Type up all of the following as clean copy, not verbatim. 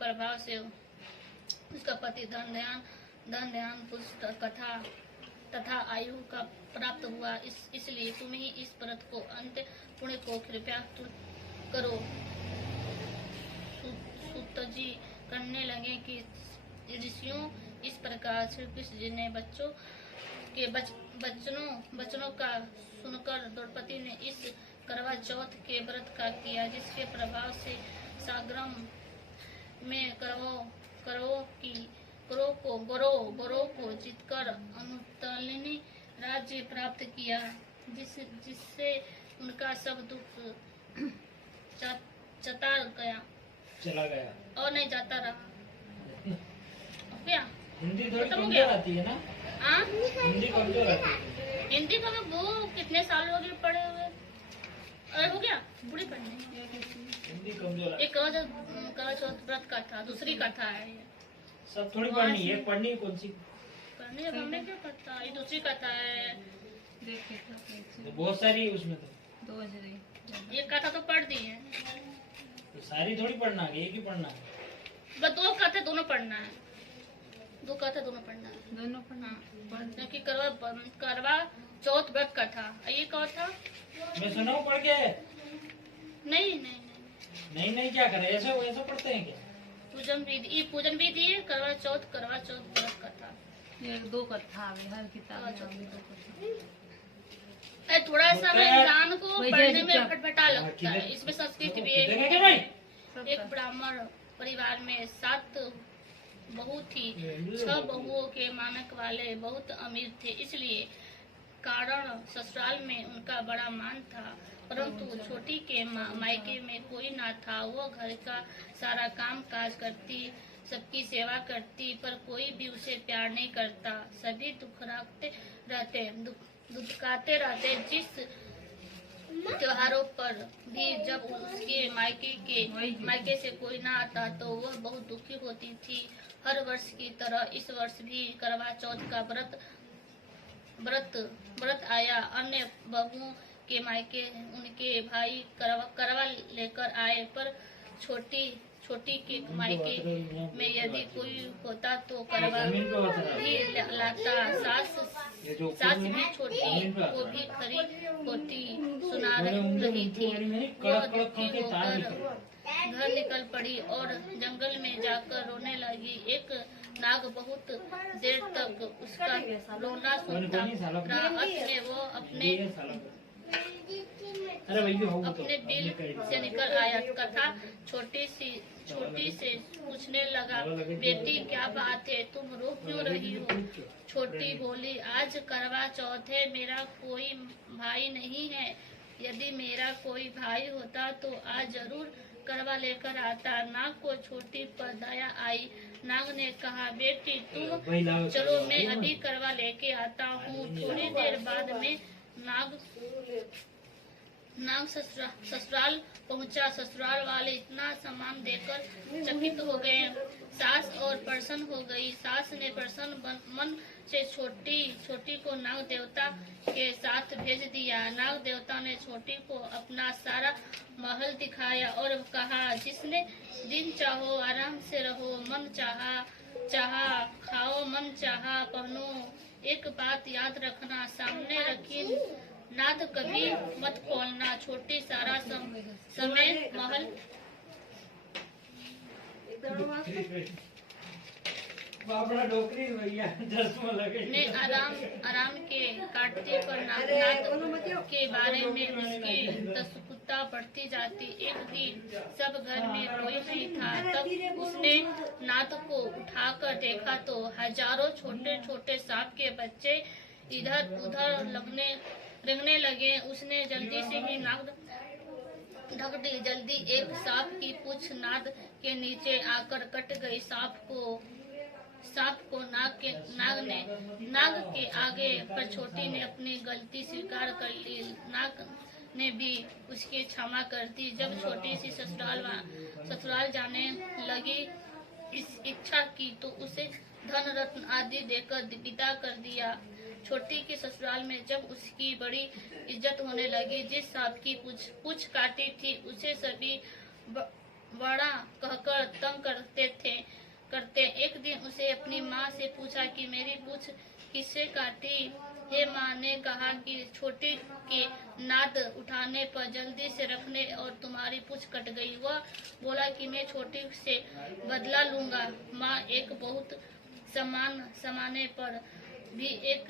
प्रभाव से उसका पति धन ध्यान पुरुष कथा तथा आयु का प्राप्त हुआ। इसलिए तुम ही इस व्रत को अंत्य पुण्य को कृपया करो। सूत जी करने लगे कि ऋषियों इस प्रकार श्री कृष्ण जी ने बच्चों के बचनों का सुनकर द्रौपदी ने इस करवा चौथ के व्रत का किया, जिसके प्रभाव से साग्राम में गौरव को जीतकर अनुतलिनी राज्य प्राप्त किया, जिससे उनका सब दुख चला गया और नहीं जाता रहा। क्या हिंदी थोड़ी कमजोर आती है ना? हाँ, हिंदी कमजोर आती है। हिंदी का वो कितने साल हो गए पढ़े हुए, अरे हो गया बुढ़ी पढ़ने। हिंदी कमजोर। एक चौथ व्रत का था, दूसरी कथा है ये। सब थोड़ी पढ़नी है, पढ़नी कौन सी? पढ़नी है, हमने क्या पता, ये दूसरी कथा है। तो बहुत सारी है उसमें तो। ये कथा तो पढ़ दी है, तो सारी थोड़ी पढ़ना है, एक ही पढ़ना है। बस दो कथा दोनों पढ़ना है, दो कथा दोनों पढ़ना है, दोनों पढ़ना। क्योंकि करवा चौथ व्रत कथा ये कौन था? मैं सुना हूँ पढ़ के। नहीं क्या करे, ऐसा पढ़ते हैं क्या? पूजन विधि है, करवा चौथ व्रत कथा। ये दो कथा हर किताब में। थोड़ा सा इंसान को पढ़ने में फटफटा लगता है। इसमें संस्कृत भी है। एक ब्राह्मण परिवार में 7 बहू थी। 6 बहुओं के मानक वाले बहुत अमीर थे, इसलिए कारण ससुराल में उनका बड़ा मान था। परंतु छोटी के मायके में कोई ना था। वो घर का सारा काम काज करती, सबकी सेवा करती, पर कोई भी उसे प्यार नहीं करता। सभी दुखराते रहते। जिस त्योहारों पर भी जब उसके मायके से कोई ना आता तो वह बहुत दुखी होती थी। हर वर्ष की तरह इस वर्ष भी करवा चौथ का व्रत आया। अन्य बहुओं के मायके उनके भाई करवा लेकर आए, पर छोटी के मायके में यदि कोई होता तो करवा भी लाता। सास भी छोटी को भी खरी होती सुना रही थी। वह दुखी होकर घर निकल पड़ी और जंगल में जाकर रोने लगी। एक नाग बहुत देर तक उसका रोना सुनता रहा। अंत में वो अपने बिल से निकल आया। कथा छोटी से पूछने लगा, बेटी क्या बात है, तुम रो क्यों रही हो? छोटी बोली, आज करवा चौथ है, मेरा कोई भाई नहीं है। यदि मेरा कोई भाई होता तो आज जरूर करवा लेकर आता। नाग को छोटी पर दया आई। नाग ने कहा, बेटी तुम चलो, मैं अभी करवा लेके आता हूँ। थोड़ी देर बाद में नाग ससुराल पहुंचा। ससुराल वाले इतना सामान देकर चकित हो गए। सास और प्रसन्न हो गई। सास ने प्रसन्न मन से छोटी को नाग देवता के साथ भेज दिया। नाग देवता ने छोटी को अपना सारा महल दिखाया और कहा, जिसने दिन चाहो आराम से रहो, मन चाहा खाओ, मन चाहा पहनो। एक बात याद रखना, सामने रखी नाद कभी मत खोलना। छोटी सारा समय महल ने आराम के काटते पर नाग के बारे में उसकी उत्सुकता बढ़ती जाती। एक दिन सब घर में कोई नहीं था, तब उसने नाद को उठाकर देखा तो हजारों छोटे छोटे सांप के बच्चे इधर उधर रेंगने लगे। उसने जल्दी से ही नाग ढक दी। जल्दी एक सांप की पूंछ नाद के नीचे आकर कट गई। सांप को नाग के आगे पर छोटी ने अपनी गलती स्वीकार कर ली। नाग ने भी उसकी क्षमा कर दी। जब छोटी सी ससुराल जाने लगी, इस इच्छा की तो उसे धन रत्न आदि देकर विदा कर दिया। छोटी के ससुराल में जब उसकी बड़ी इज्जत होने लगी, जिस सांप की पूंछ काटी थी उसे सभी बड़ा कहकर तंग करते पूछा कि मेरी पूछ किससे काटी है। माँ ने कहा कि छोटी के नाद उठाने पर जल्दी से रखने और तुम्हारी पूछ कट गई। वह बोला कि मैं छोटी से बदला लूंगा। माँ एक बहुत समाने पर भी एक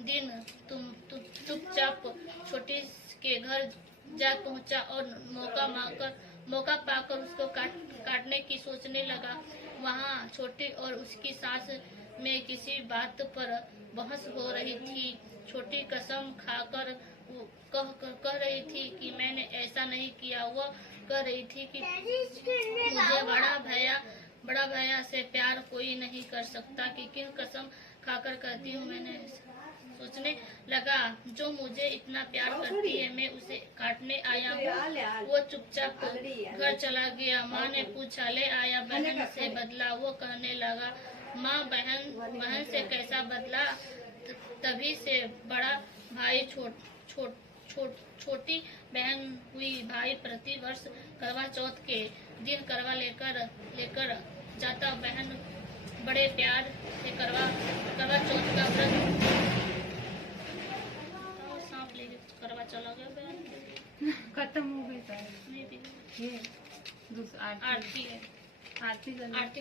दिन तुम चुपचाप छोटी के घर जा पहुंचा और मौका पाकर उसको काटने की सोचने लगा। वहाँ छोटी और उसकी सास में किसी बात पर बहस हो रही थी। छोटी कसम खाकर कह रही थी कि मैंने ऐसा नहीं किया। वह कह रही थी कि मुझे बड़ा भैया से प्यार कोई नहीं कर सकता, कि किन कसम खाकर कहती हूँ। मैंने सोचने लगा जो मुझे इतना प्यार करती है मैं उसे काटने आया हूँ। वो चुपचाप घर चला गया। माँ ने पूछा ले आया बहन से बदला? वो कहने लगा माँ बहन से कैसा बदला? तभी से बड़ा भाई छोटी बहन हुई। भाई प्रति वर्ष करवा चौथ के दिन करवा लेकर जाता। बहन बड़े प्यार से करवा चौथ का व्रत सांप लेके करवा चला गया। बहन खत्म हो गई था। नहीं दी। ये दूसरा आरती है। आरती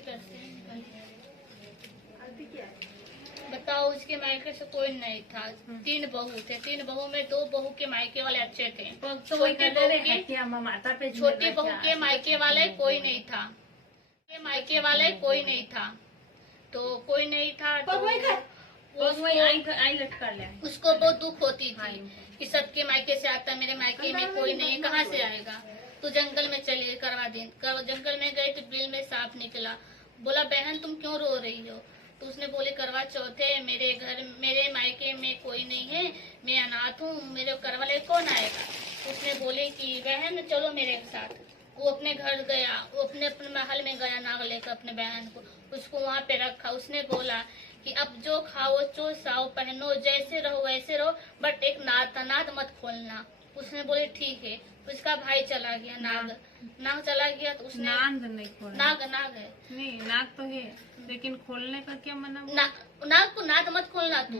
करते हैं। बताओ उसके मायके से कोई नहीं था। 3 बहू थे। 3 बहू में 2 बहू के मायके वाले अच्छे थे। छोटी बहू के मायके वाले कोई नहीं था। मायके वाले कोई नहीं था तो उसको बहुत दुख होती थी कि सबके मायके से आता, मेरे मायके में कोई नहीं, कहाँ से आएगा। तो जंगल में चले करवा दिन। जंगल में गए तो बिल में सांप निकला। बोला बहन तुम क्यों रो रही हो? तो उसने बोले करवा चौथ है, मेरे मायके में कोई नहीं है, मैं अनाथ हूँ, मेरे करवा ले कौन आएगा? उसने बोले कि बहन चलो मेरे साथ। वो अपने घर गया। वो अपने महल में गया नाग लेकर अपने बहन को। उसको वहाँ पे रखा। उसने बोला कि अब जो खाओ चो साओ पहनो जैसे रहो वैसे रहो, बट एक नाद मत खोलना। उसने बोले ठीक है। उसका भाई चला गया। नाग चला गया तो उसने नाग नहीं खोलना। नाग है नहीं, नाग तो है लेकिन खोलने का क्या मना? नाग को नाद मत खोलना तू।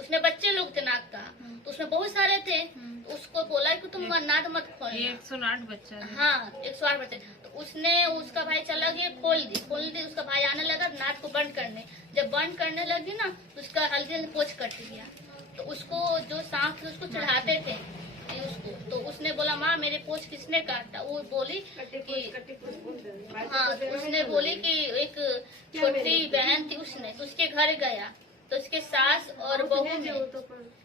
उसने बच्चे लोग थे नाग का, तो उसमें बहुत सारे थे। तो उसको बोला कि तुम नाद मत खोलना। 108 बच्चा। हाँ 108 बच्चे। तो उसने उसका भाई चला गया, खोल दी। उसका भाई आने लगा नाद को बंद करने। जब बंद करने लगी ना तो उसका हल्दी पोछ कट गया। तो उसको जो सांप थे उसको चढ़ाते थे उसको। तो उसने बोला माँ मेरे पोछ किसने काटा? वो बोली कि हाँ, उसने बोली कि एक छोटी बहन थी उसने। तो उसके घर गया तो उसके सास और बहू में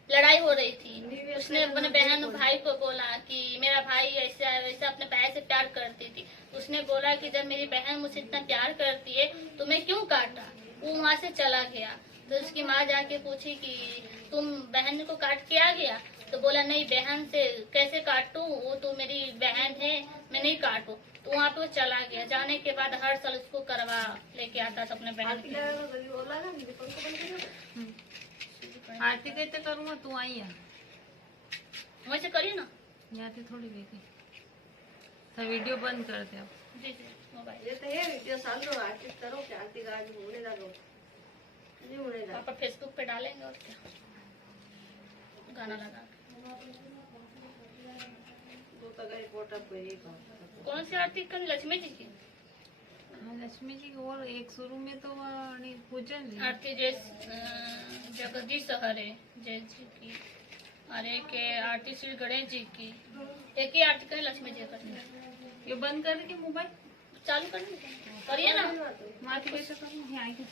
लड़ाई हो रही थी। उसने अपने बहन भाई को बोला कि मेरा भाई ऐसा वैसा अपने भाई से प्यार करती थी। उसने बोला कि जब मेरी बहन मुझसे इतना प्यार करती है तो मैं क्यों काटा? वो वहाँ से चला गया। तो उसकी माँ जाके पूछी कि तुम बहन को काट के आ गया? तो बोला नहीं, बहन से कैसे काटूं, वो तो मेरी बहन है, मैं नहीं काटूं। तो वहाँ पे वो चला गया। जाने के बाद हर साल उसको करवा लेके आता था अपने बहन के। आरती कैसे करूँगा? तू आई है वैसे करिए ना। जाती थोड़ी देखी तो वीडियो बंद कर दे अब। जी मोबाइल ये तो है वीडियो साल लो आर्टिस्ट करो क्या आरती का आज होने लगा नहीं होने लगा। पापा फेसबुक पे डालेंगे और क्या गाना लगा। दो तो गए फोटो पे ये कौन सी आरती करनी? लक्ष्मी जी की। हाँ, लक्ष्मी जी की। और एक शुरू में तो पूजन आरती जगदीश हरे जय जी की, अरे के आरती श्री गणेश जी की। एक ही आरती करें लक्ष्मी जी करनी। ये बंद कर के मोबाइल चालू करनी करिए ना। माँ तो कैसे करूँ? आई कुछ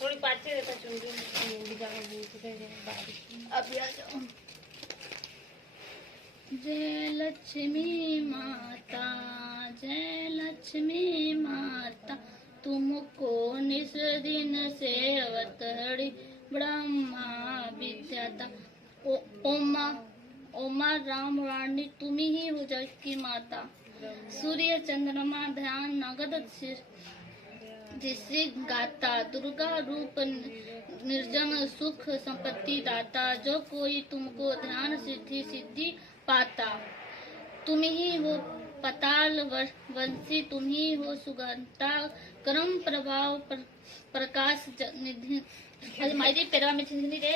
थोड़ी पाचे रहता चुनरी अभी आ जाओ। जय लक्ष्मी माता, जय लक्ष्मी माता, तुमको निस दिन सेवत हरि ब्रह्मा विद्याता। ओमा राम रानी तुम्ही ही हो जग की माता। सूर्य चंद्रमा ध्यान नगद जिससे गाता। दुर्गा रूप निर्जन सुख संपत्ति दाता। जो कोई तुमको ध्यान सिद्धि पाता। तुम ही हो पताल वंशी तुम्ही हो सुगंता कर्म प्रभाव प्रकाश निधि मायरी पेरा में छिंदनी रे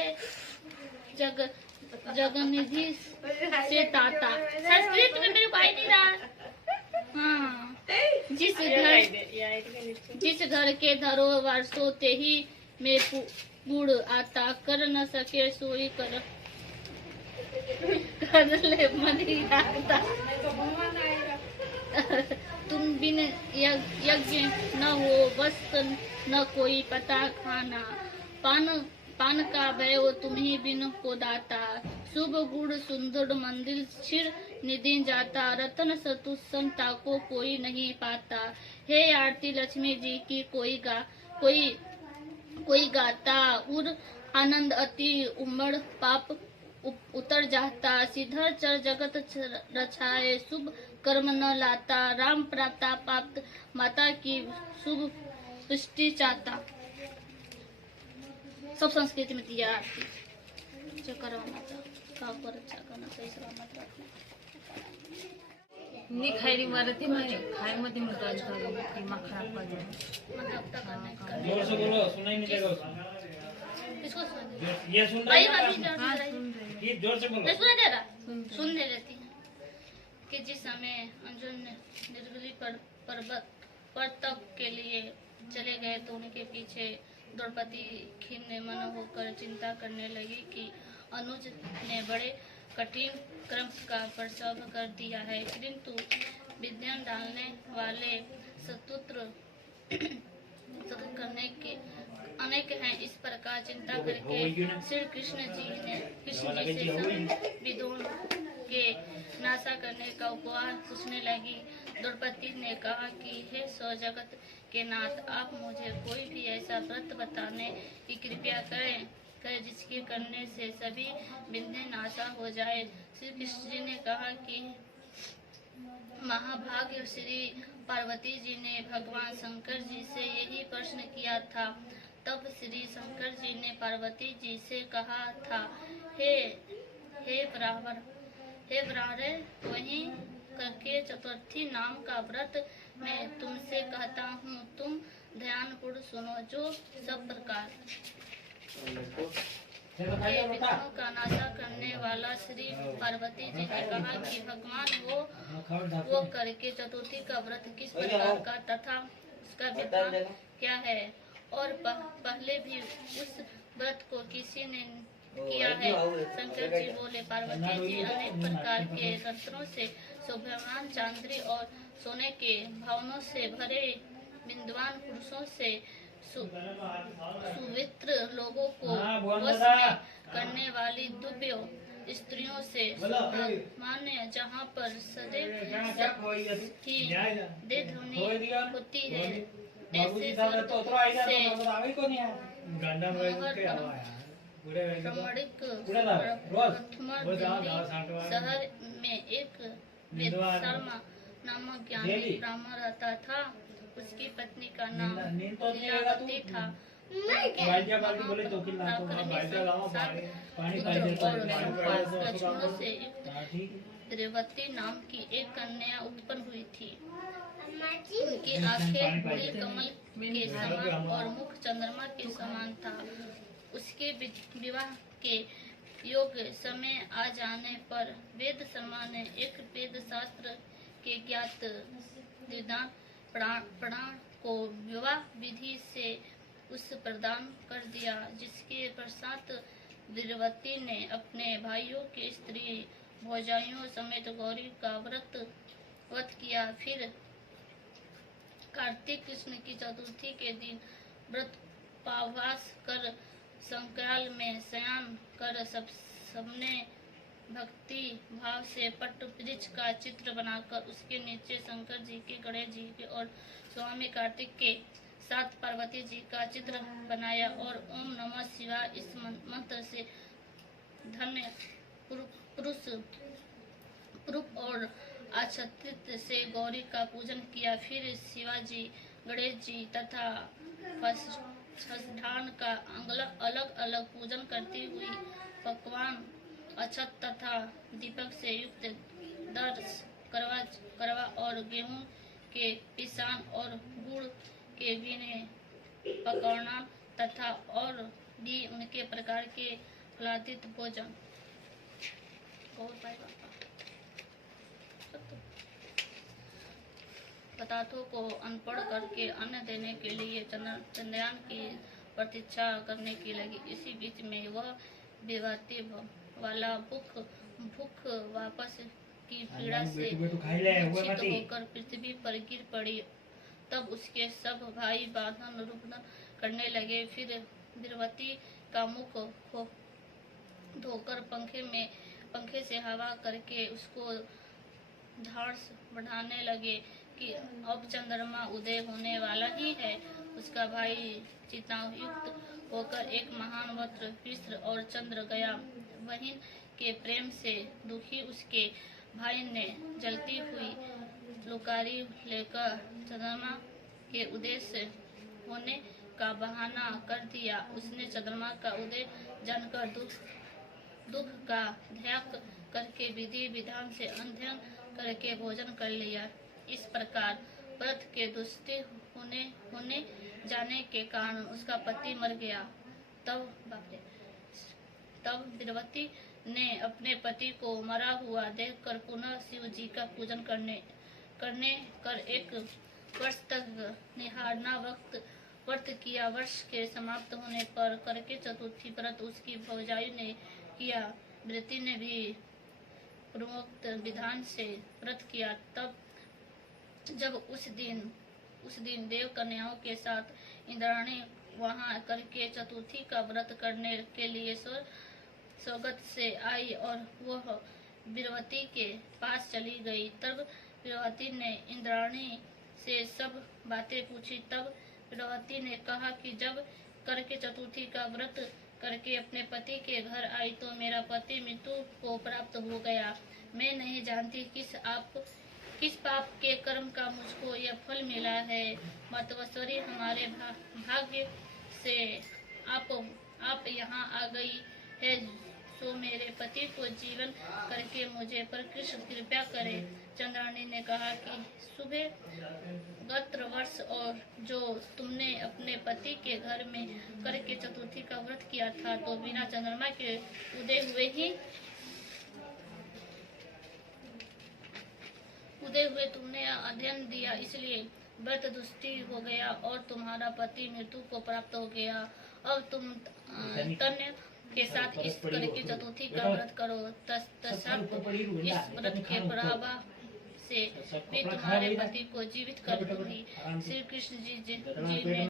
जगनिधि से ताता। संस्कृत में मेरे को आई नहीं रहा। हाँ, जिस घर के धरो वर्षों ते ही में गुड़ आता कर न सके सोई कर ले मनी आता। तुम बिन यज्ञ न हो वस्त न कोई पता खाना पान का भय तुम ही बिन को दाता। शुभ गुण सुंदर मंदिर छिर निधि जाता रतन सतुसंता को कोई नहीं पाता। हे आरती लक्ष्मी जी की कोई गाता उर आनंद अति उमड़ पाप उतर जाता। सिधर चर जगत रचाए शुभ कर्म न लाता। राम प्राप्ता प्राप्त माता की शुभ पुष्टि चाहता। सब संस्कृत में दिया आरती जो करवाना था गाँव को रक्षा करना सही सलामत रखना। नहीं खाई मारे थे मैं खाई मत में गाज का दिमाग खराब कर दिया। मतलब तक करने जोर से बोलो, सुनाई नहीं देगा उसको। इसको सुन ये सुन भाई रहा भाभी है? हाँ सुन रहे ये जोर से बोलो। मैं सुन दे रहा सुन दे रहती है कि जिस समय अर्जुन निर्गली पर तप के लिए चले गए तो उनके पीछे द्रौपदी खिन्न मन होकर चिंता करने लगी कि अनुज ने बड़े कठिन क्रम का प्रसव कर दिया है, किंतु विद्या डालने वाले शत्रुत्र करने के अनेक हैं। इस प्रकार चिंता करके श्री कृष्ण जी से सब विदों के नाशा करने का उपवास पूछने लगी। द्रौपदी ने कहा कि हे सौ जगत के नाथ, आप मुझे कोई भी ऐसा व्रत बताने की कृपया करें जिसके करने से सभी विघ्न नाशा हो जाए। श्री कृष्ण जी ने कहा कि महाभाग्य श्री पार्वती जी ने भगवान शंकर जी से यही प्रश्न किया था। तब श्री शंकर जी ने पार्वती जी से कहा था, हे ब्राह्मण वहीं करके चतुर्थी नाम का व्रत मैं तुमसे कहता हूँ, तुम ध्यानपूर्वक सुनो। जो सब प्रकार के विघ्नों का नाशा करने वाला श्री पार्वती जी ने कहा कि भगवान वो करके चतुर्थी का व्रत किस प्रकार का तथा उसका विधान क्या है, और पहले भी उस व्रत को किसी ने किया है। शंकर जी बोले, पार्वती जी अनेक प्रकार के रत्नों से शोभायमान चांदी और सोने के भवनों से भरे विद्वान पुरुषों से सुवित्र लोगों को वश में करने वाली दिव्य स्त्रियों से मान्य, जहाँ पर सदैव की दे ध्वनि होती है, ऐसे शहर में एक वेदशर्मा नामक ज्ञानी ब्राह्मण रहता था। उसकी पत्नी का नाम लीलावती था। लक्ष्मणों से युक्त रेवती नाम की एक कन्या उत्पन्न हुई थी। उनकी आंखें नील कमल के समान और मुख चंद्रमा के समान था। उसके विवाह के योग्य समय आ जाने पर वेद शर्मा ने एक वेद शास्त्र के ज्ञात विद्वान प्राण को विवाह विधि से उस प्रदान कर दिया, जिसके पश्चात वीरवती ने अपने भाइयों के स्त्री भौजाइयों समेत गौरी का व्रत किया। फिर कार्तिक कृष्ण की चतुर्थी के दिन व्रत पावास कर संकाल में शयन कर सबने भक्ति भाव से पट वृक्ष का चित्र बनाकर उसके नीचे शंकर जी के, गणेश जी के और स्वामी कार्तिक के साथ पार्वती जी का चित्र बनाया और ओम नमः शिवाय इस मंत्र से धन्य पुरुष और आच्छादित से गौरी का पूजन किया। फिर शिवाजी, गणेश जी तथा षष्ठान का अलग अलग पूजन करती हुई पकवान अक्षत तथा दीपक से युक्त दर्श करवा और गेहूं के पिसान और गुड़ के बीने पकौड़ा तथा और भी उनके प्रकार के फलादित भोजन पदार्थों को अनपढ़ करके अन्न देने के लिए चंद्रयान की प्रतीक्षा करने की लगी। इसी बीच में वह विवाती वाला भूख वापस की पीड़ा से मूर्छित होकर पृथ्वी पर गिर पड़ी। तब उसके सब भाई बांधन रुदन करने लगे। फिर बीरवती का मुख धोकर पंखे से हवा करके उसको झांस बढ़ाने लगे कि अब चंद्रमा उदय होने वाला ही है। उसका भाई चिंतायुक्त होकर एक महान वस्त्र विस्त्र और चंद्र गया। बहन के प्रेम से दुखी उसके भाई ने जलती हुई लुकारी लेकर चंद्रमा के उदय से होने का बहाना कर दिया। उसने चंद्रमा का उदय जानकर दुख का त्याग करके विधि विधान से अध्ययन करके भोजन कर लिया। इस प्रकार व्रत के दुष्ट होने जाने के कारण उसका पति मर गया। तब बीरवती ने अपने पति को मरा हुआ देखकर पुनः शिव जी का पूजन कर एक वर्ष तक निहारना व्रत किया। वर्ष के समाप्त होने पर करके चतुर्थी व्रत उसकी भौजाई ने किया। व्रती ने भी पूर्वोक्त विधान से व्रत किया। तब जब उस दिन देव कन्याओं के साथ इंद्राणी वहां करके चतुर्थी का व्रत करने के लिए स्वगत से आई और वह बीरवती के पास चली गई। तब बीरवती ने इंद्राणी से सब बातें पूछी। तब बीरवती ने कहा कि जब करके चतुर्थी का व्रत करके अपने पति के घर आई तो मेरा पति मृत्यु को प्राप्त हो गया। मैं नहीं जानती किस पाप के कर्म का मुझको यह फल मिला है। मतवस्वरी हमारे भाग्य से आप यहाँ आ गई है, सो मेरे पति को जीवन करके मुझे पर कृष्ण कृपा करे। चंद्राणी ने कहा कि सुबह गत वर्ष और जो तुमने अपने पति के घर में करके चतुर्थी का व्रत किया था तो बिना चंद्रमा के उदय हुए तुमने अध्ययन दिया, इसलिए व्रत दुष्टि हो गया और तुम्हारा पति मृत्यु को प्राप्त हो गया। अब तुम तन्य के साथ इस करके चतुर्थी का व्रत करो। इस व्रत के प्रभाव से भी तुम्हारे पति को जीवित कर दूंगी। श्री कृष्ण जी ने